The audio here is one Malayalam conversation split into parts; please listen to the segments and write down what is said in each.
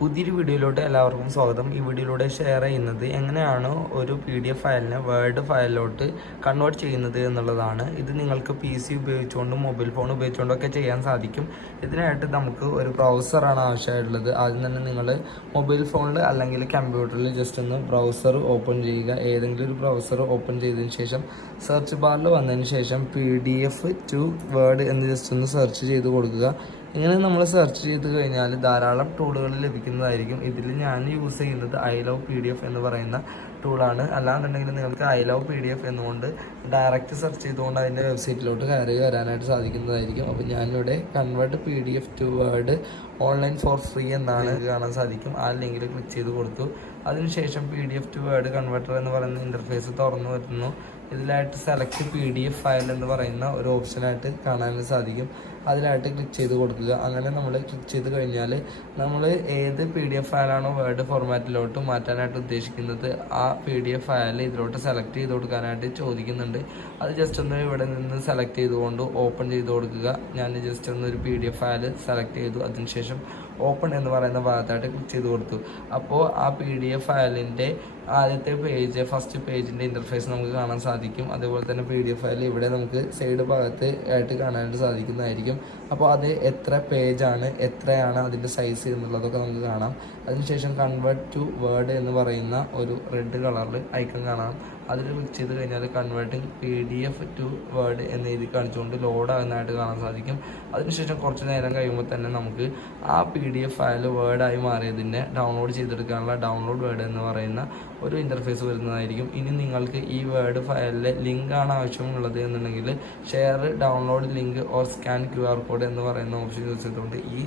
പുതിയൊരു വീഡിയോയിലോട്ട് എല്ലാവർക്കും സ്വാഗതം. ഈ വീഡിയോയിലൂടെ ഷെയർ ചെയ്യുന്നത് എങ്ങനെയാണ് ഒരു പി ഡി എഫ് ഫയലിനെ വേർഡ് ഫയലിലോട്ട് കൺവേർട്ട് ചെയ്യുന്നത് എന്നുള്ളതാണ്. ഇത് നിങ്ങൾക്ക് പി സി ഉപയോഗിച്ചുകൊണ്ടും മൊബൈൽ ഫോൺ ഉപയോഗിച്ചുകൊണ്ടും ഒക്കെ ചെയ്യാൻ സാധിക്കും. ഇതിനായിട്ട് നമുക്ക് ഒരു ബ്രൗസറാണ് ആവശ്യമായിട്ടുള്ളത്. ആദ്യം തന്നെ നിങ്ങൾ മൊബൈൽ ഫോണിൽ അല്ലെങ്കിൽ കമ്പ്യൂട്ടറിൽ ജസ്റ്റ് ഒന്ന് ബ്രൗസർ ഓപ്പൺ ചെയ്യുക. ഏതെങ്കിലും ഒരു ബ്രൗസർ ഓപ്പൺ ചെയ്തതിന് ശേഷം സെർച്ച് ബാറിൽ വന്നതിന് ശേഷം P D F to word എന്ന് ജസ്റ്റ് ഒന്ന് സെർച്ച് ചെയ്ത് കൊടുക്കുക. ഇങ്ങനെ നമ്മൾ സെർച്ച് ചെയ്ത് കഴിഞ്ഞാൽ ധാരാളം ടൂളുകൾ ലഭിക്കുന്നതായിരിക്കും. ഇതിൽ ഞാൻ യൂസ് ചെയ്യുന്നത് ഐ ലവ് പി എന്ന് പറയുന്ന ടൂളാണ് അല്ലാന്നുണ്ടെങ്കിൽ നിങ്ങൾക്ക് I love P D F എന്നുകൊണ്ട് ഡയറക്റ്റ് സെർച്ച് ചെയ്തുകൊണ്ട് അതിന്റെ വെബ്സൈറ്റിലോട്ട് കയറി വരാനായിട്ട് സാധിക്കുന്നതായിരിക്കും. അപ്പോൾ ഞാനിവിടെ convert P D F to word online for free എന്നാണ് കാണാൻ സാധിക്കും. ആ ലിങ്കിൽ ക്ലിക്ക് ചെയ്ത് കൊടുത്തു. അതിനുശേഷം P D F to word converter എന്ന് പറയുന്ന ഇന്റർഫേസ് തുറന്നു വരുന്നു. ഇതിലായിട്ട് select P D F file എന്ന് പറയുന്ന ഒരു ഓപ്ഷനായിട്ട് കാണാൻ സാധിക്കും. അതിലായിട്ട് ക്ലിക്ക് ചെയ്ത് കൊടുക്കുക. അങ്ങനെ നമ്മൾ ക്ലിക്ക് ചെയ്ത് കഴിഞ്ഞാൽ നമ്മൾ ഏത് പി ഡി എഫ് ഫയലാണോ വേർഡ് ഫോർമാറ്റിലോട്ട് മാറ്റാനായിട്ട് ഉദ്ദേശിക്കുന്നത് ആ പി ഡി എഫ് ഫയൽ ഇതിലോട്ട് സെലക്ട് ചെയ്ത് കൊടുക്കാനായിട്ട് ചോദിക്കുന്നുണ്ട്. അത് ജസ്റ്റ് ഒന്ന് ഇവിടെ നിന്ന് സെലക്ട് ചെയ്തുകൊണ്ട് ഓപ്പൺ ചെയ്ത് കൊടുക്കുക. ഞാൻ ജസ്റ്റ് ഒന്ന് ഒരു P D F file select ചെയ്തു. അതിനുശേഷം ഓപ്പൺ എന്ന് പറയുന്ന ഭാഗത്തായിട്ട് ക്ലിക്ക് ചെയ്ത് കൊടുത്തു. അപ്പോൾ ആ പി ഡി എഫ് ഫയലിന്റെ ആദ്യത്തെ പേജ് ഫസ്റ്റ് പേജിന്റെ ഇന്റർഫേസ് നമുക്ക് കാണാൻ സാധിക്കും. അതുപോലെ തന്നെ പി ഡി എഫ് ഫയൽ ഇവിടെ നമുക്ക് സൈഡ് ഭാഗത്ത് ആയിട്ട് കാണാനായിട്ട് സാധിക്കുന്നതായിരിക്കും. അപ്പോൾ അത് എത്ര പേജാണ് എത്രയാണ് അതിന്റെ സൈസ് എന്നുള്ളതൊക്കെ നമുക്ക് കാണാം. അതിനുശേഷം കൺവേർട്ട് ടു വേർഡ് എന്ന് പറയുന്ന ഒരു റെഡ് കളറിൽ ഐക്കൺ കാണാം. അതിൽ ക്ലിക്ക് ചെയ്ത് കഴിഞ്ഞാൽ converting P D F to word എന്ന രീതി കാണിച്ചുകൊണ്ട് ലോഡ് ആകുന്നതായിട്ട് കാണാൻ സാധിക്കും. അതിനുശേഷം കുറച്ച് നേരം കഴിയുമ്പോൾ തന്നെ നമുക്ക് ആ പി ഡി എഫ് ഫയൽ വേർഡായി മാറിയതിനെ ഡൗൺലോഡ് ചെയ്തെടുക്കാനുള്ള ഡൗൺലോഡ് വേർഡ് എന്ന് പറയുന്ന ഒരു ഇന്റർഫേസ് വരുന്നതായിരിക്കും. ഇനി നിങ്ങൾക്ക് ഈ വേർഡ് ഫയലിലെ ലിങ്കാണ് ആവശ്യമുള്ളത് എന്നുണ്ടെങ്കിൽ share download link or scan Q R code എന്ന് പറയുന്ന ഓപ്ഷൻ യൂസ് ചെയ്തുകൊണ്ട് ഈ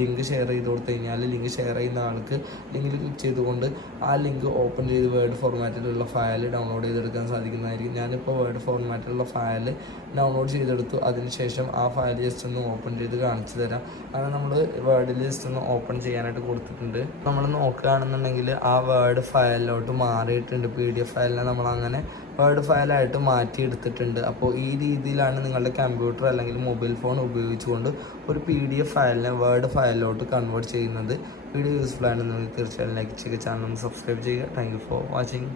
ലിങ്ക് ഷെയർ ചെയ്ത് കൊടുത്തു കഴിഞ്ഞാൽ ലിങ്ക് ഷെയർ ചെയ്യുന്ന ആൾക്ക് ലിങ്കിൽ ക്ലിക്ക് ചെയ്തുകൊണ്ട് ആ ലിങ്ക് ഓപ്പൺ ചെയ്ത് വേർഡ് ഫോർമാറ്റിലുള്ള ഫയൽ ഡൗൺലോഡ് ചെയ്തെടുക്കാൻ സാധിക്കുന്നതായിരിക്കും. ഞാനിപ്പോൾ വേർഡ് ഫോർമാറ്റിലുള്ള ഫയൽ ഡൗൺലോഡ് ചെയ്തെടുത്തു. അതിനുശേഷം ആ ഫയൽ ജസ്റ്റ് ഒന്ന് ഓപ്പൺ ചെയ്ത് കാണിച്ചു തരാം. അങ്ങനെ നമ്മൾ വേർഡിൽ ജസ്റ്റ് ഒന്ന് ഓപ്പൺ ചെയ്യാനായിട്ട് കൊടുത്തിട്ടുണ്ട്. നമ്മൾ നോക്കുകയാണെന്നുണ്ടെങ്കിൽ ആ വേർഡ് ഫയലിലോട്ട് മാറിയിട്ടുണ്ട്. പി ഡി എഫ് ഫയലിനെ നമ്മൾ അങ്ങനെ വേർഡ് ഫയലായിട്ട് മാറ്റി എടുത്തിട്ടുണ്ട് അപ്പോൾ ഈ രീതിയിലാണ് നിങ്ങളുടെ കമ്പ്യൂട്ടർ അല്ലെങ്കിൽ മൊബൈൽ ഫോൺ ഉപയോഗിച്ചുകൊണ്ട് ഒരു പി ഡി എഫ് ഫയലിനെ വേർഡ് ഫയലിലോട്ട് കൺവേർട്ട് ചെയ്യുന്നത്. വീഡിയോ യൂസ്ഫുൾ ആണെന്നുണ്ടെങ്കിൽ തീർച്ചയായും ലൈക്ക് ചെയ്യുക. ചാനൽ സബ്സ്ക്രൈബ് ചെയ്യുക. Thank you for watching